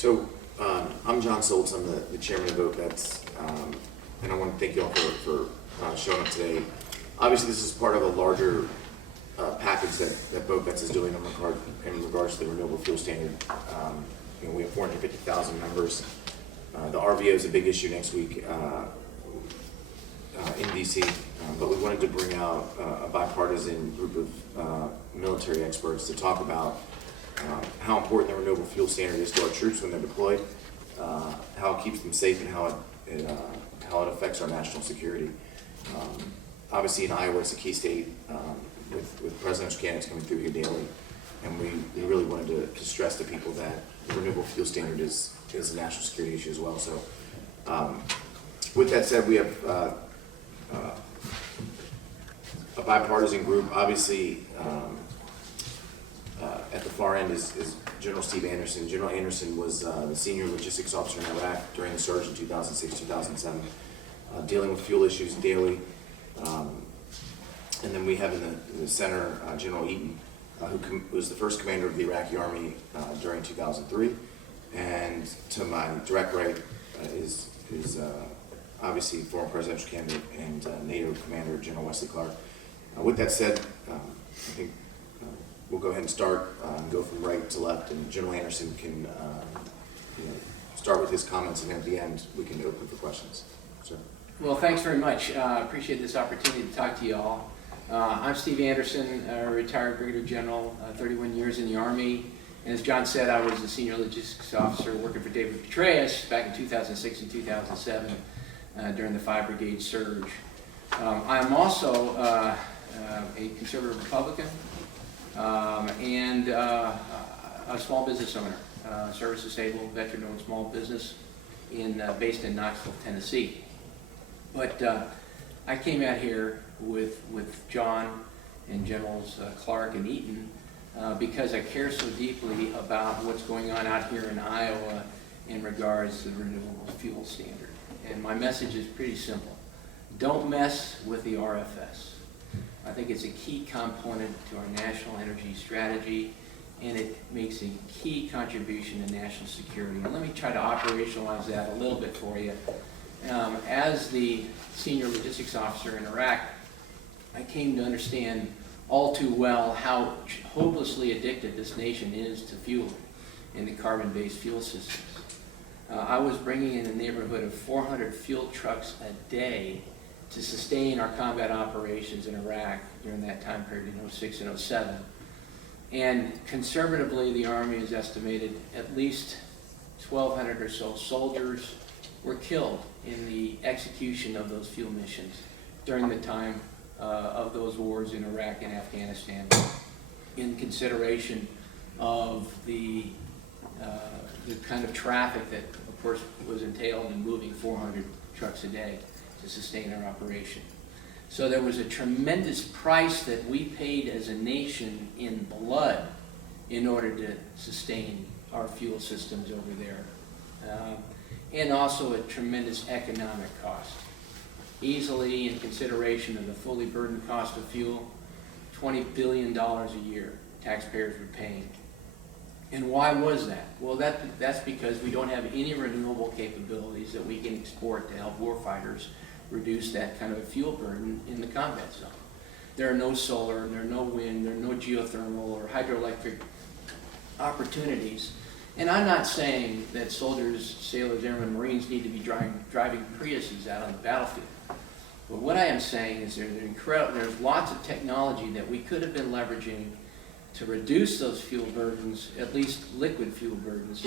So I'm John Soltz. I'm the chairman of OPETS, and I want to thank you all for showing up today. Obviously, this is part of a larger package that OPETS is doing in regards to the Renewable Fuel Standard. We have 450,000 members. The RVO is a big issue next week in DC, but we wanted to bring out a bipartisan group of military experts to talk about how important the Renewable Fuel Standard is to our troops when they're deployed, how it keeps them safe, and how it affects our national security. Obviously, in Iowa, it's a key state with presidential candidates coming through here daily, and we really wanted to stress to people that the Renewable Fuel Standard is a national security issue as well. So, with that said, we have a bipartisan group. Obviously, at the far end is General Steve Anderson. General Anderson was the senior logistics officer in Iraq during the surge in 2006-2007, dealing with fuel issues daily. And then we have in the center General Eaton, who was the first commander of the Iraqi Army during 2003. And to my direct right is obviously former presidential candidate and NATO commander General Wesley Clark. With that said, I think we'll go ahead and start and go from right to left, and General Anderson can start with his comments, and then at the end we can open for questions. Sir. Well, thanks very much. Appreciate this opportunity to talk to you all. I'm Steve Anderson, a retired Brigadier General, 31 years in the Army. And as John said, I was the senior logistics officer working for David Petraeus back in 2006 and 2007 during the 5 Brigade surge. I'm also a conservative Republican and a small business owner, service-disabled, veteran-owned small business based in Knoxville, Tennessee. But I came out here with John and Generals Clark and Eaton because I care so deeply about what's going on out here in Iowa in regards to the Renewable Fuel Standard. And my message is pretty simple. Don't mess with the RFS. I think it's a key component to our national energy strategy, and it makes a key contribution to national security. And let me try to operationalize that a little bit for you. As the senior logistics officer in Iraq, I came to understand all too well how hopelessly addicted this nation is to fuel and the carbon-based fuel systems. I was bringing in the neighborhood of 400 fuel trucks a day to sustain our combat operations in Iraq during that time period in 06 and 07. And conservatively, the Army has estimated at least 1,200 or so soldiers were killed in the execution of those fuel missions during the time of those wars in Iraq and Afghanistan, in consideration of the kind of traffic that, of course, was entailed in moving 400 trucks a day to sustain our operation. So there was a tremendous price that we paid as a nation in blood in order to sustain our fuel systems over there. And also a tremendous economic cost. Easily, in consideration of the fully burdened cost of fuel, $20 billion a year taxpayers were paying. And why was that? Well, that's because we don't have any renewable capabilities that we can export to help warfighters reduce that kind of a fuel burden in the combat zone. There are no solar, there are no wind, there are no geothermal or hydroelectric opportunities. And I'm not saying that soldiers, sailors, airmen, Marines need to be driving Priuses out on the battlefield. But what I am saying is there's lots of technology that we could have been leveraging to reduce those fuel burdens, at least liquid fuel burdens,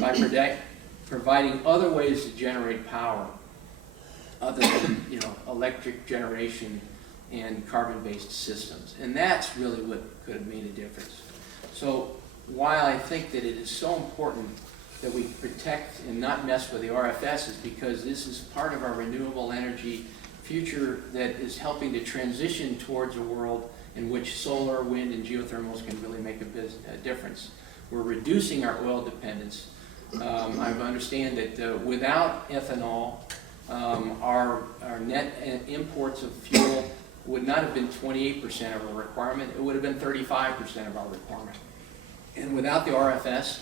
by providing other ways to generate power other than electric generation and carbon-based systems. And that's really what could have made a difference. So while I think that it is so important that we protect and not mess with the RFS is because this is part of our renewable energy future that is helping to transition towards a world in which solar, wind, and geothermals can really make a difference. We're reducing our oil dependence. I understand that without ethanol, our net imports of fuel would not have been 28% of our requirement. It would have been 35% of our requirement. And without the RFS,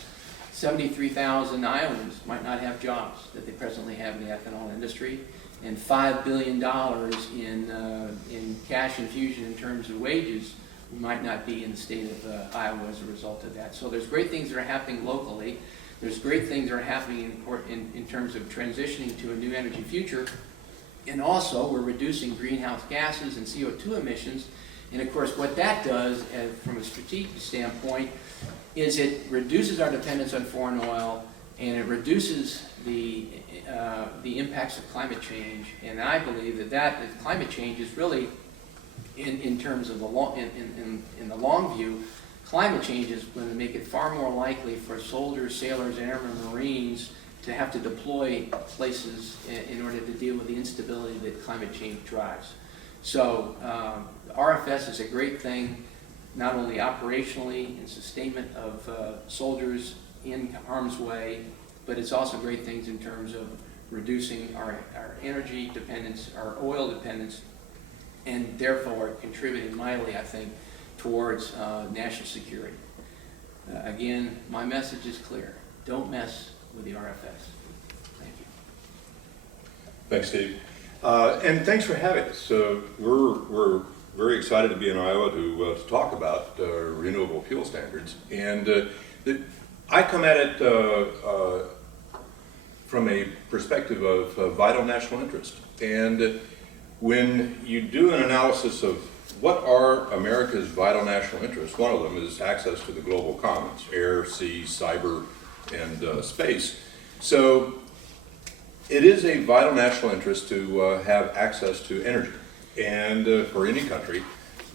73,000 Iowans might not have jobs that they presently have in the ethanol industry, and $5 billion in cash infusion in terms of wages might not be in the state of Iowa as a result of that. So there's great things that are happening locally. There's great things that are happening in terms of transitioning to a new energy future. And also, we're reducing greenhouse gases and CO2 emissions. And of course, what that does, from a strategic standpoint, is it reduces our dependence on foreign oil, and it reduces the impacts of climate change. And I believe that climate change is really, in terms of the the long view, climate change is going to make it far more likely for soldiers, sailors, airmen, Marines to have to deploy places in order to deal with the instability that climate change drives. So RFS is a great thing, not only operationally in sustainment of soldiers in harm's way, but it's also great things in terms of reducing our energy dependence, our oil dependence, and therefore contributing mightily, I think, towards national security. Again, my message is clear. Don't mess with the RFS. Thank you. Thanks, Steve. And thanks for having us. We're very excited to be in Iowa to talk about renewable fuel standards. And I come at it from a perspective of vital national interest. And when you do an analysis of what are America's vital national interests, one of them is access to the global commons, air, sea, cyber, and space. So it is a vital national interest to have access to energy, and for any country,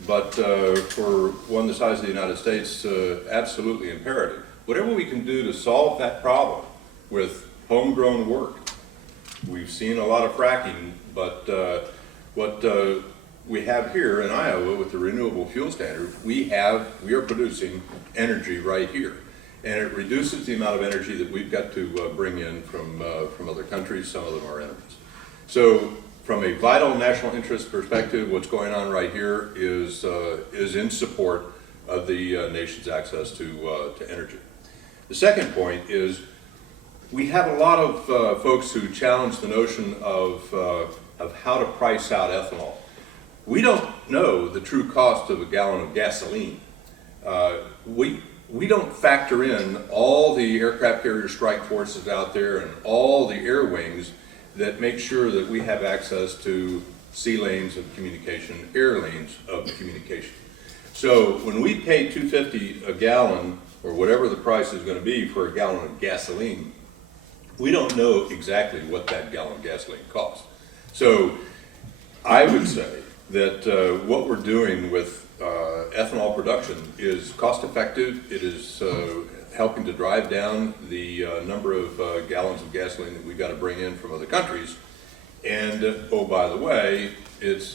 but for one the size of the United States, absolutely imperative. Whatever we can do to solve that problem with homegrown work. We've seen a lot of fracking, but what we have here in Iowa with the Renewable Fuel Standard, we are producing energy right here. And it reduces the amount of energy that we've got to bring in from other countries. Some of them are enemies. So from a vital national interest perspective, what's going on right here is in support of the nation's access to energy. The second point is we have a lot of folks who challenge the notion of how to price out ethanol. We don't know the true cost of a gallon of gasoline. We don't factor in all the aircraft carrier strike forces out there and all the air wings that make sure that we have access to sea lanes of communication, air lanes of communication. So when we pay $2.50 a gallon, or whatever the price is going to be for a gallon of gasoline, we don't know exactly what that gallon of gasoline costs. So I would say that what we're doing with ethanol production is cost effective. It is helping to drive down the number of gallons of gasoline that we've got to bring in from other countries. And oh, by the way, it's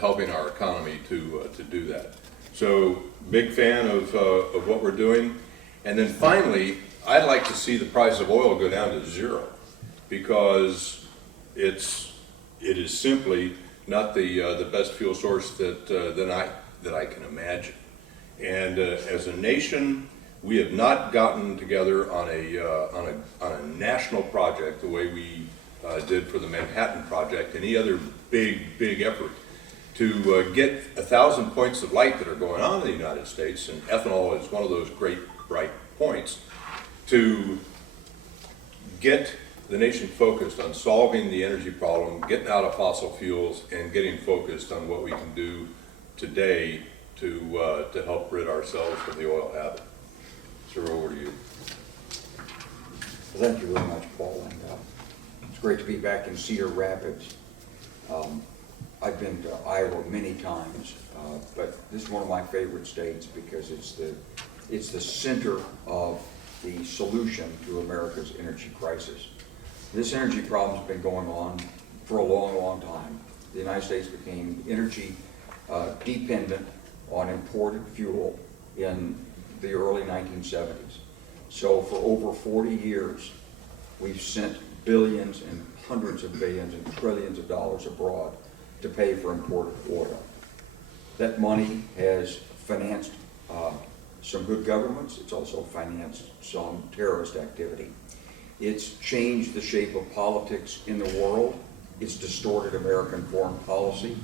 helping our economy to do that. So big fan of what we're doing. And then finally, I'd like to see the price of oil go down to zero, because it is simply not the best fuel source that I can imagine. And as a nation, we have not gotten together on a national project the way we did for the Manhattan Project, any other big effort to get 1,000 points of light that are going on in the United States, and ethanol is one of those great bright points, to get the nation focused on solving the energy problem, getting out of fossil fuels, and getting focused on what we can do today to help rid ourselves of the oil habit. Sir, over to you. Well, thank you very much, Paul. And it's great to be back in Cedar Rapids. I've been to Iowa many times, but this is one of my favorite states because it's the center of the solution to America's energy crisis. This energy problem has been going on for a long time. The United States became energy dependent on imported fuel in the early 1970s. So for over 40 years, we've sent billions and hundreds of billions and trillions of dollars abroad to pay for imported oil. That money has financed some good governments. It's also financed some terrorist activity. It's changed the shape of politics in the world. It's distorted American foreign policy.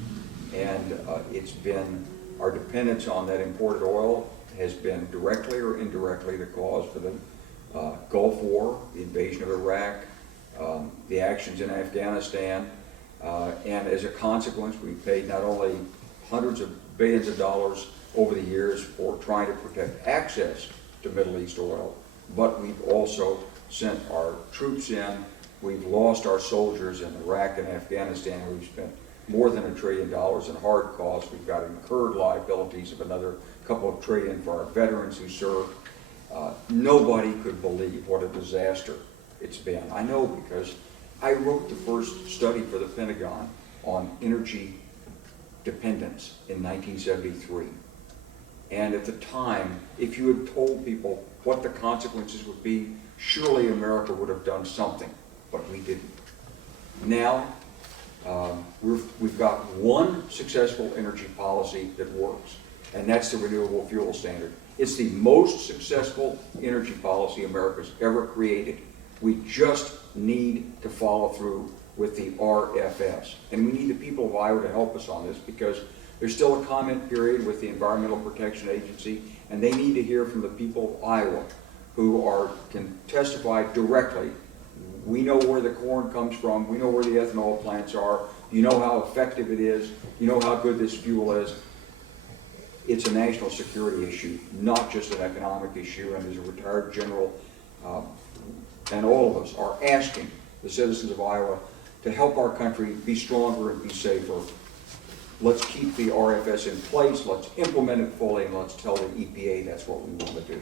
And our dependence on that imported oil has been directly or indirectly the cause for the Gulf War, the invasion of Iraq, the actions in Afghanistan, and as a consequence, we've paid not only hundreds of billions of dollars over the years for trying to protect access to Middle East oil, but we've also sent our troops in. We've lost our soldiers in Iraq and Afghanistan. We've spent more than $1 trillion in hard costs. We've got incurred liabilities of another couple of trillion for our veterans who serve. Nobody could believe what a disaster it's been. I know because I wrote the first study for the Pentagon on energy dependence in 1973. And at the time, if you had told people what the consequences would be, surely America would have done something, but we didn't. Now, we've got one successful energy policy that works, and that's the Renewable Fuel Standard. It's the most successful energy policy America's ever created. We just need to follow through with the RFS. And we need the people of Iowa to help us on this because there's still a comment period with the Environmental Protection Agency, and they need to hear from the people of Iowa who can testify directly. We know where the corn comes from. We know where the ethanol plants are. You know how effective it is. You know how good this fuel is. It's a national security issue, not just an economic issue. And as a retired general, and all of us are asking the citizens of Iowa to help our country be stronger and be safer. Let's keep the RFS in place. Let's implement it fully, and let's tell the EPA that's what we want to do.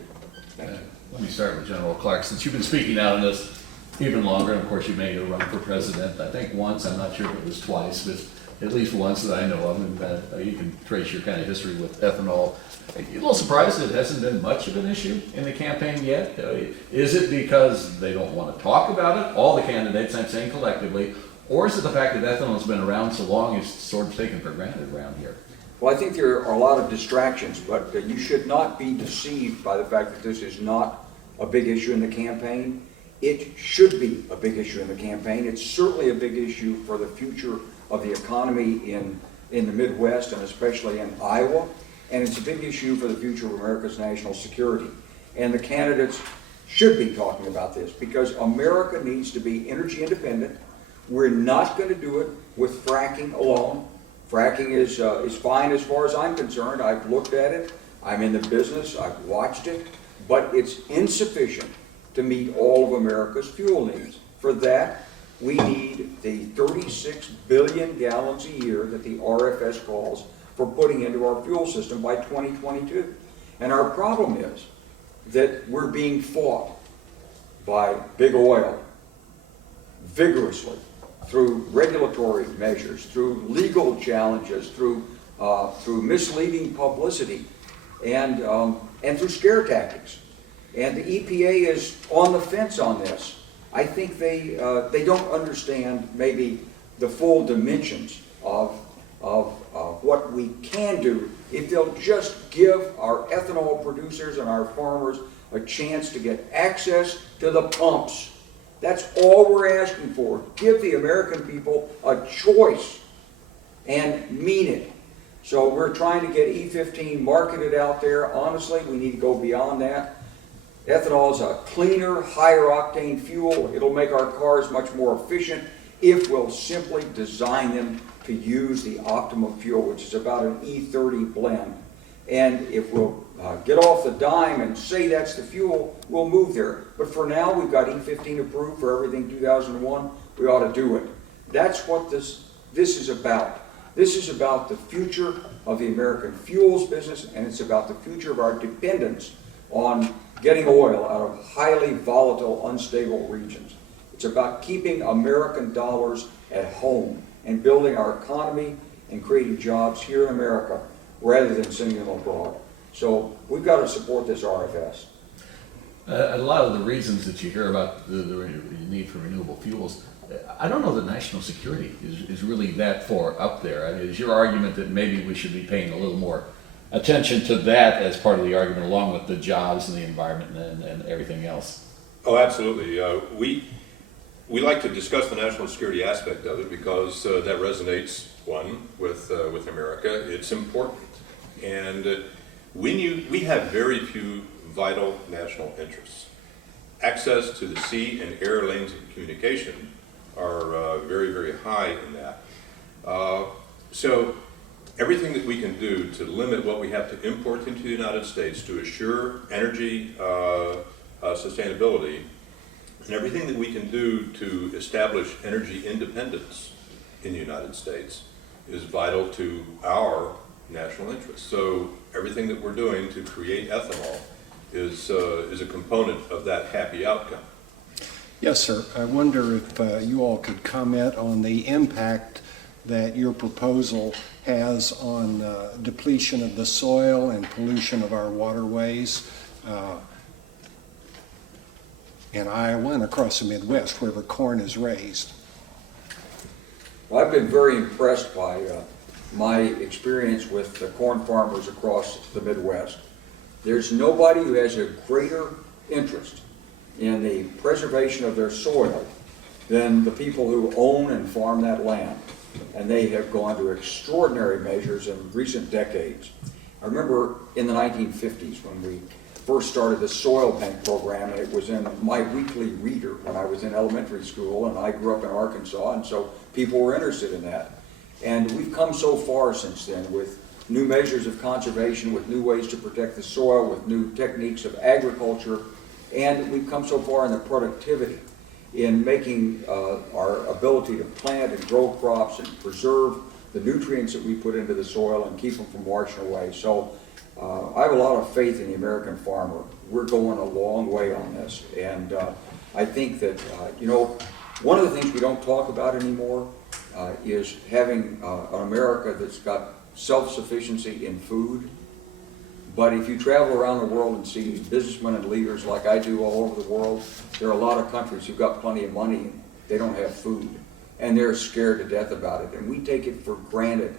Thank you. Let me start with General Clark. Since you've been speaking out on this even longer, and of course you made a run for president, I think once, I'm not sure if it was twice, but at least once that I know of, and you can trace your kind of history with ethanol. Are you a little surprised that it hasn't been much of an issue in the campaign yet? Is it because they don't want to talk about it, all the candidates, I'm saying collectively, or is it the fact that ethanol has been around so long it's sort of taken for granted around here? Well, I think there are a lot of distractions, but you should not be deceived by the fact that this is not a big issue in the campaign. It should be a big issue in the campaign. It's certainly a big issue for the future of the economy in the Midwest and especially in Iowa. And it's a big issue for the future of America's national security. And the candidates should be talking about this because America needs to be energy independent. We're not going to do it with fracking alone. Fracking is fine as far as I'm concerned. I've looked at it. I'm in the business. I've watched it. But it's insufficient to meet all of America's fuel needs. For that, we need the 36 billion gallons a year that the RFS calls for putting into our fuel system by 2022. And our problem is that we're being fought by big oil vigorously through regulatory measures, through legal challenges, through misleading publicity, and through scare tactics. And the EPA is on the fence on this. I think they don't understand maybe the full dimensions of what we can do if they'll just give our ethanol producers and our farmers a chance to get access to the pumps. That's all we're asking for. Give the American people a choice and mean it. So we're trying to get E15 marketed out there. Honestly, we need to go beyond that. Ethanol is a cleaner, higher octane fuel. It'll make our cars much more efficient if we'll simply design them to use the optimum fuel, which is about an E30 blend. And if we'll get off the dime and say that's the fuel, we'll move there. But for now, we've got E15 approved for everything 2001. We ought to do it. That's what this is about. This is about the future of the American fuels business, and it's about the future of our dependence on getting oil out of highly volatile, unstable regions. It's about keeping American dollars at home and building our economy and creating jobs here in America rather than sending them abroad. So we've got to support this RFS. A lot of the reasons that you hear about the need for renewable fuels, I don't know that national security is really that far up there. I mean, is your argument that maybe we should be paying a little more attention to that as part of the argument, along with the jobs and the environment and everything else. Oh, absolutely. We like to discuss the national security aspect of it because that resonates, one, with America. It's important. And we have very few vital national interests. Access to the sea and air lanes of communication are very, very high in that. So everything that we can do to limit what we have to import into the United States to assure energy sustainability, and everything that we can do to establish energy independence in the United States is vital to our national interests. So everything that we're doing to create ethanol is a component of that happy outcome. Yes, sir. I wonder if you all could comment on the impact that your proposal has on depletion of the soil and pollution of our waterways in Iowa and across the Midwest where the corn is raised. Well, I've been very impressed by my experience with the corn farmers across the Midwest. There's nobody who has a greater interest in the preservation of their soil than the people who own and farm that land. And they have gone to extraordinary measures in recent decades. I remember in the 1950s when we first started the soil bank program, and it was in my weekly reader when I was in elementary school, and I grew up in Arkansas, and so people were interested in that. And we've come so far since then with new measures of conservation, with new ways to protect the soil, with new techniques of agriculture, and we've come so far in the productivity in making our ability to plant and grow crops and preserve the nutrients that we put into the soil and keep them from washing away. So I have a lot of faith in the American farmer. We're going a long way on this. And I think that, one of the things we don't talk about anymore is having an America that's got self-sufficiency in food. But if you travel around the world and see businessmen and leaders like I do all over the world, there are a lot of countries who've got plenty of money and they don't have food. And they're scared to death about it. And we take it for granted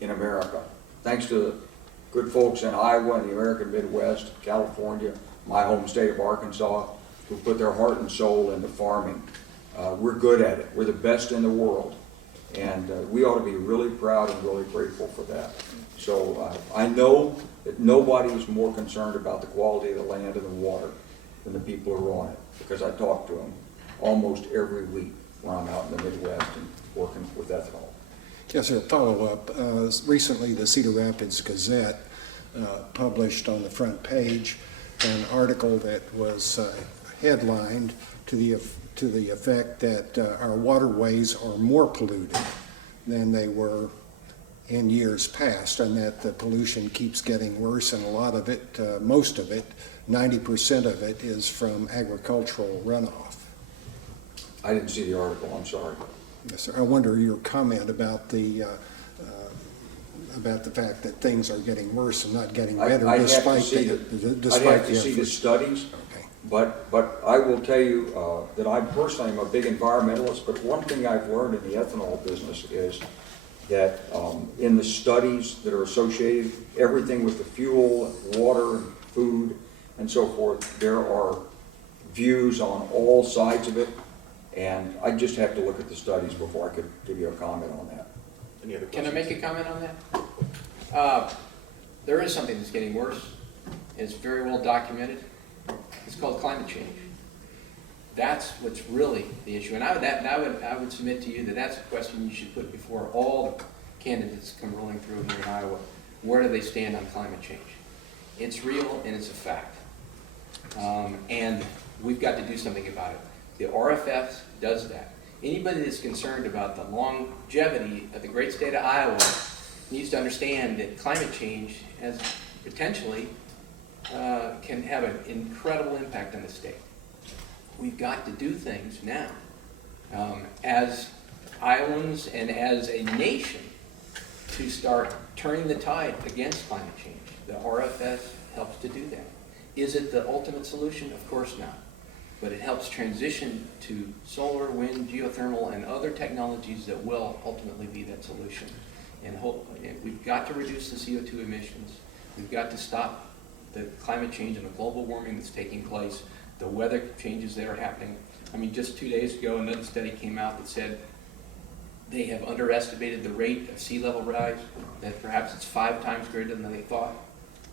in America. Thanks to the good folks in Iowa and the American Midwest, California, my home state of Arkansas, who put their heart and soul into farming. We're good at it. We're the best in the world. And we ought to be really proud and really grateful for that. So I know that nobody is more concerned about the quality of the land and the water than the people who are on it, because I talk to them almost every week when I'm out in the Midwest and working with ethanol. Yes, sir. Follow-up. Recently, the Cedar Rapids Gazette published on the front page an article that was headlined to the effect that our waterways are more polluted than they were in years past, and that the pollution keeps getting worse, and a lot of it, most of it, 90% of it, is from agricultural runoff. I didn't see the article, I'm sorry. Yes, sir. I wonder your comment about the fact that things are getting worse and not getting better despite the I'd have to see the efforts. studies, Okay. but I will tell you that I personally am a big environmentalist, but one thing I've learned in the ethanol business is that in the studies that are associated, everything with the fuel, water, food, and so forth, there are views on all sides of it, and I just have to look at the studies before I could give you a comment on that. Any other Can I questions? make a comment on that? There is something that's getting worse. It's very well documented. It's called climate change. That's what's really the issue. And I would submit to you that that's a question you should put before all the candidates come rolling through here in Iowa. Where do they stand on climate change? It's real and it's a fact. And we've got to do something about it. The RFS does that. Anybody that's concerned about the longevity of the great state of Iowa needs to understand that climate change has potentially can have an incredible impact on the state. We've got to do things now as Iowans and as a nation to start turning the tide against climate change. The RFS helps to do that. Is it the ultimate solution? Of course not. But it helps transition to solar, wind, geothermal, and other technologies that will ultimately be that solution. And we've got to reduce the CO2 emissions. We've got to stop the climate change and the global warming that's taking place, the weather changes that are happening. I mean, just 2 days ago, another study came out that said they have underestimated the rate of sea level rise, that perhaps it's 5 times greater than they thought.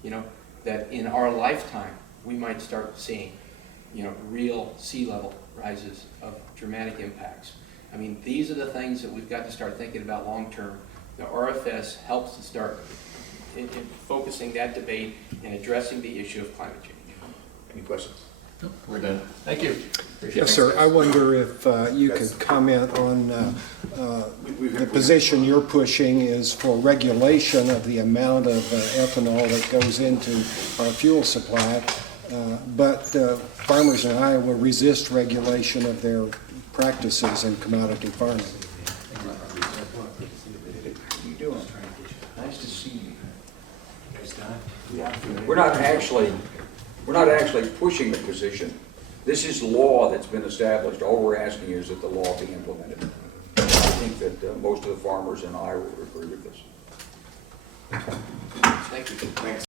You know, that in our lifetime, we might start seeing, you know, real sea level rises of dramatic impacts. I mean, these are the things that we've got to start thinking about long term. The RFS helps to start in focusing that debate and addressing the issue of climate change. Any questions? No, we're done. Thank you. Yes, sir. I wonder if you could comment on the position you're pushing is for regulation of the amount of ethanol that goes into our fuel supply, but farmers in Iowa resist regulation of their practices in commodity farming. How you doing? Nice to see you. We're not actually pushing the position. This is law that's been established. All we're asking is that the law be implemented. I think that most of the farmers in Iowa would agree with this. Thank you. Thanks.